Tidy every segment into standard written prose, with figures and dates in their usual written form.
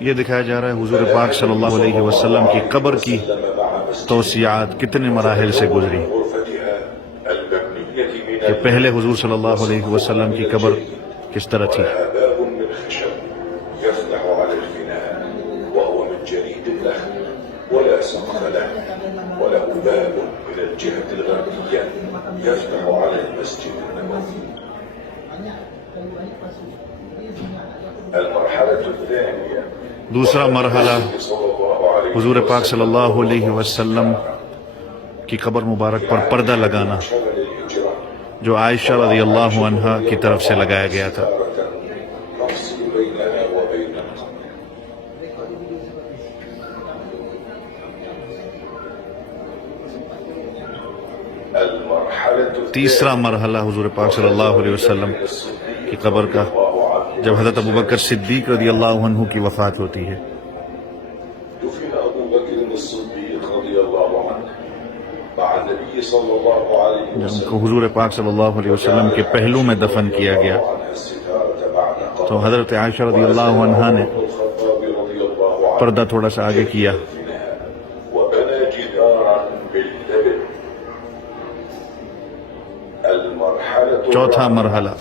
یہ دکھایا جا رہا ہے حضور پاک صلی اللہ علیہ وسلم کی قبر کی توسیعات کتنے مراحل سے گزری، کہ پہلے حضور صلی اللہ علیہ وسلم کی قبر کس طرح تھی۔ دوسرا مرحلہ حضور پاک صلی اللہ علیہ وسلم کی قبر مبارک پر پردہ لگانا، جو عائشہ رضی اللہ عنہا کی طرف سے لگایا گیا تھا۔ تیسرا مرحلہ حضور پاک صلی اللہ علیہ وسلم کی قبر کا، جب حضرت ابوبکر صدیق رضی اللہ عنہ کی وفات ہوتی ہے۔ جب کو حضور پاک صلی اللہ علیہ وسلم کے پہلو میں دفن کیا گیا تو حضرت عائشہ رضی اللہ عنہا نے پردہ تھوڑا سا آگے کیا۔ چوتھا مرحلہ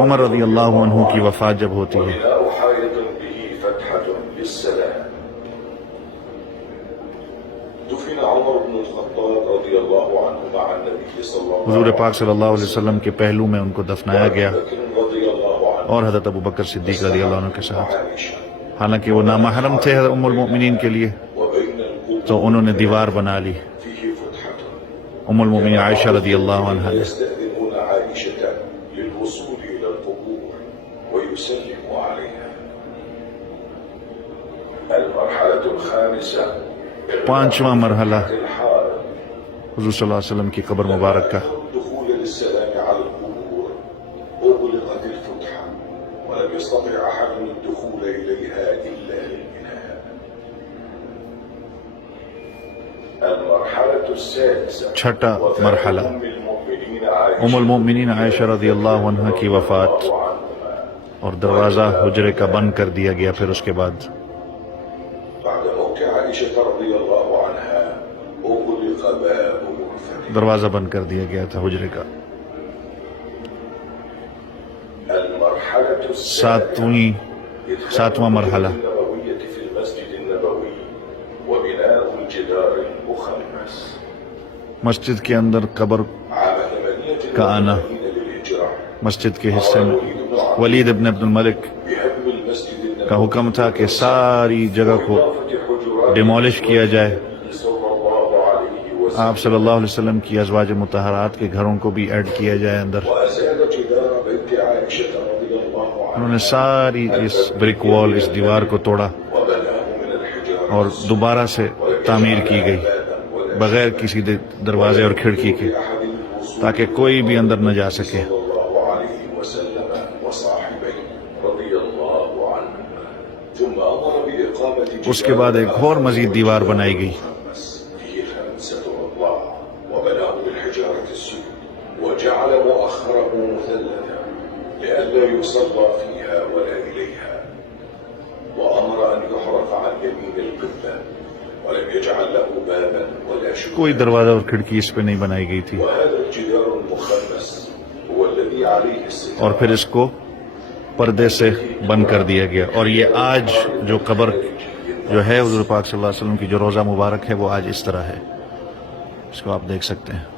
عمر رضی اللہ عنہ کی وفات جب ہوتی ہے، حضور پاک صلی اللہ علیہ وسلم کے پہلو میں ان کو دفنایا گیا، اور حضرت ابوبکر صدیق رضی اللہ عنہ کے ساتھ، حالانکہ وہ نامحرم تھے ام المؤمنین کے لیے، تو انہوں نے دیوار بنا لی ام المؤمنین عائشہ رضی اللہ عنہ نے۔ پانچواں مرحلہ حضور صلی اللہ علیہ وسلم کی قبر مبارک کا، چھٹا مرحلہ ام المؤمنین عائشہ رضی اللہ عنہ کی وفات، اور دروازہ حجرے کا بند کر دیا گیا۔ پھر اس کے بعد دروازہ بند کر دیا گیا تھا حجرے کا۔ ساتواں مرحلہ مسجد کے اندر قبر کا آنا۔ مسجد کے حصے میں ولید ابن عبد الملک کا حکم تھا کہ ساری جگہ کو ڈیمولش کیا جائے، آپ صلی اللہ علیہ وسلم کی ازواج مطہرات کے گھروں کو بھی ایڈ کیا جائے اندر۔ انہوں نے ساری اس بریک وال، اس دیوار کو توڑا اور دوبارہ سے تعمیر کی گئی بغیر کسی دروازے اور کھڑکی کے، تاکہ کوئی بھی اندر نہ جا سکے۔ اس کے بعد ایک اور مزید دیوار بنائی گئی۔ کوئی دروازہ اور کھڑکی اس پہ نہیں بنائی گئی تھی، اور پھر اس کو پردے سے بند کر دیا گیا۔ اور یہ آج جو قبر جو ہے حضور پاک صلی اللہ علیہ وسلم کی جو روضہ مبارک ہے، وہ آج اس طرح ہے، اس کو آپ دیکھ سکتے ہیں۔